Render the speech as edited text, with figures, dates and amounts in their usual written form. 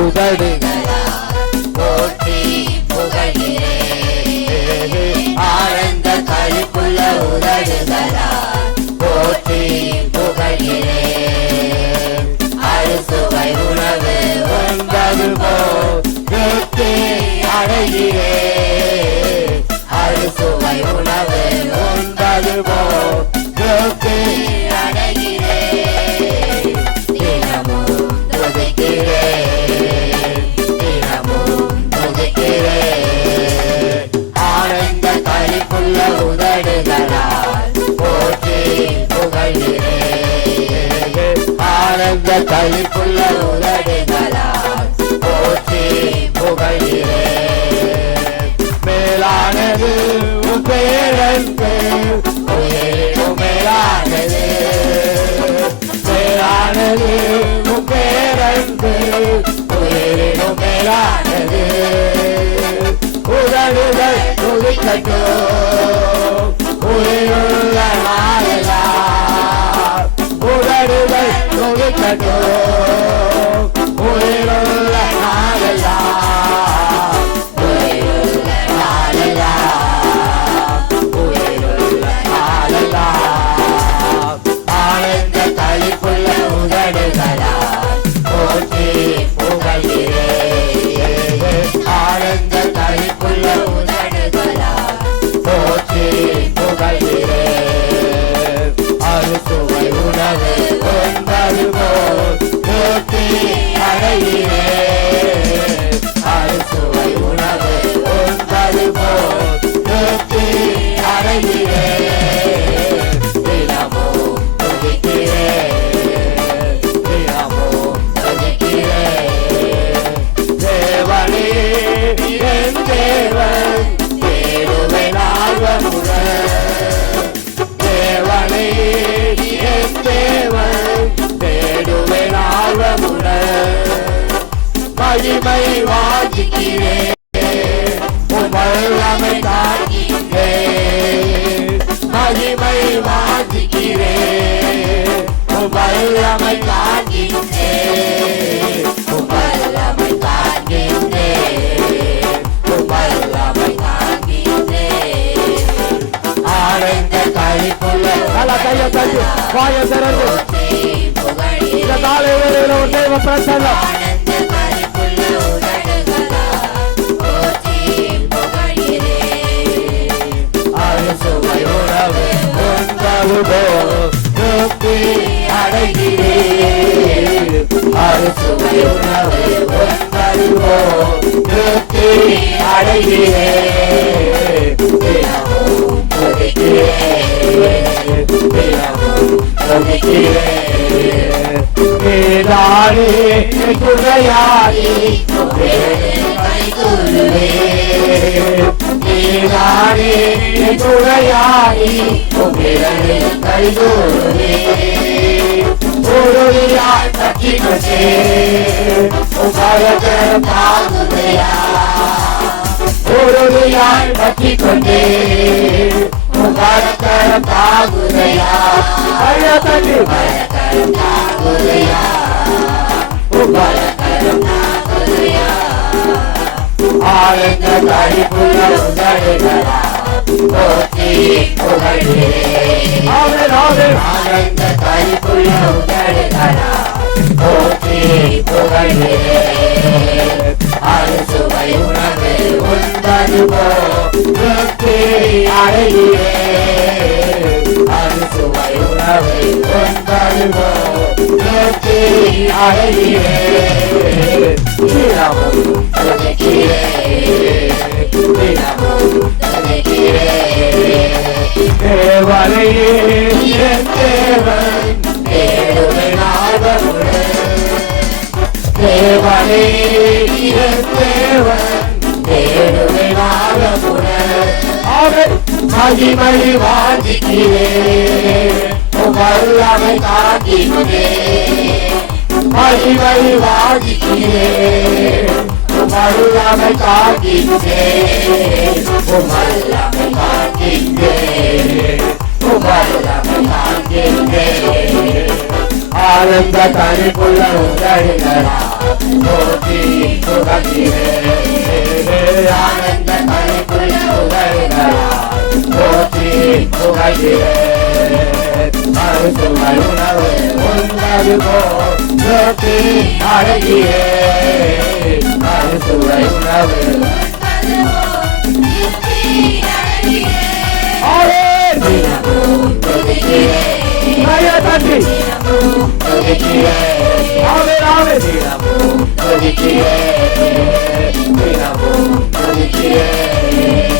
உதடுகளால் போற்றி புகழ்கிறேன். ஆனந்த களிப்புள்ள உதடுகளால் போற்றி புகழ்கிறேன். அறுசுவை உணவு உண்பது போல் திருப்தி அடைகிறேன். அறுசுவை உணவு உண்பது போல் திருப்தி அடைகிறேன். தினமும் துதிக்கிறேன், தினமும் துதிக்கிறேன். ஆனந்த களிப்புள்ள உதடுகளால் போற்றி புகழ்கிறேன். ஆனந்த களிப்புள்ள உதடுகளால் போற்றி புகழ்கிறேன். மேலானது உன் பேரன்பு, உயிரினும் மேலானது. மேலானது உன் பேரன்பு, உயிரினும் மேலானது. உதடுகள் துதிக்கட்டும் உயிருள்ள நாளெல்லாம். உதடுகள் துதிக்கட்டும் உயிருள்ள நாளெல்லாம். உயிருள்ள நாளெல்லாம், உயிருள்ள நாளெல்லாம். ஆனந்த களிப்புள்ள உதடுகளால் போற்றி புகழ்கிறேன். ஆனந்த களிப்புள்ள உதடுகளால் போற்றி புகழ்கிறேன். அறுசுவை உணவு உண்பது போல் திருப்தி அடைகிறேன். அறுசுவை உணவு உண்பது போல் திருப்தி அடைகிறேன். தினமும் துதிக்கிறேன், தினமும் துதிக்கிறேன். தேவனே என் தேவன், தேடுவேன் ஆர்வமுடன். தேவனே என் தேவன், தேடுவேன் ஆர்வமுடன். மகிமை வாஞ்சிக்கிறேன், உன் வல்லமை காண்கிறேன். மகிமை வாஞ்சிக்கிறேன், உன் வல்லமை காண்கிறேன். உன் வல்லமை காண்கிறேன், உன் வல்லமை காண்கிறேன். ஆனந்த களிப்புள்ள நல்லா கையை தட்டி வாயை திறந்து இந்த நாளை வேளையில ஒரு தேவ பிரசன்னம். ஆனந்த களிப்புள்ள உதடுகளால் போற்றி புகழ்கிறேன். அறுசுவை உணவு உண்பது போல் திருப்தி அடைகிறேன். அறுசுவை உணவு உண்பது போல் திருப்தி அடைகிறேன். தினமும் துதிக்கிறேன், தினமும் துதிக்கிறேன். நீதானே என் துணையாளி, கைகூறுவேன். நீதானே என் துணையாளி, கைகூறுவேன். உறுதியாய் பற்றிக்கொண்டேன், உபயகரம் தாங்குதையா. உறுதியாய் பற்றிக்கொண்டேன், உபயகரம் தாங்குதையா. ஐயத்தட்டி உபயகரம் தாங்குதையா, உபயகரம் தாங்குதையா. ஆனந்த களிப்புள்ள உதடுகளால் போற்றி புகழ்கிறேன். ஆனந்த களிப்புள்ள உதடுகளால் போற்றி புகழ்கிறேன். அறுசுவை உணவு உண்பது போல் திருப்தி அடைகிறேன். அறுசுவை உணவு உண்பது போல் திருப்தி அடைகிறேன். தினமும் துதிக்கிறேன், தினமும் துதிக்கிறேன். தேவனே என் தேவன், தேடுவேன் ஆர்வமுடன். தேவனே என் தேவன், தேடுவேன் ஆர்வமுடன். மகிமை வாஞ்சிக்கிறேன், உன் வல்லமை காண்கிறேன். மகிமை வாஞ்சிக்கிறேன், உன் வல்லமை காண்கிறேன். உன் வல்லமை காண்கிறேன், உன் வல்லமை காண்கிறேன். ஆனந்த களிப்புள்ள உதடுகளால் போற்றி புகழ்கிறேன் ஆனந்த கலைக்குள் புகழ்கிறார் போற்றி புகழ்கிறேன் மறுசுவை உணவு உண்டது போல் போற்றி அழகிறேன் மறுசுவை உணவு தினமும் துதிக்கிறேன் நன்றி துதிக்கிறேன் ஆமென் ஆமென் தினமும் துதிக்கிறேன் தினமும் துதிக்கிறேன்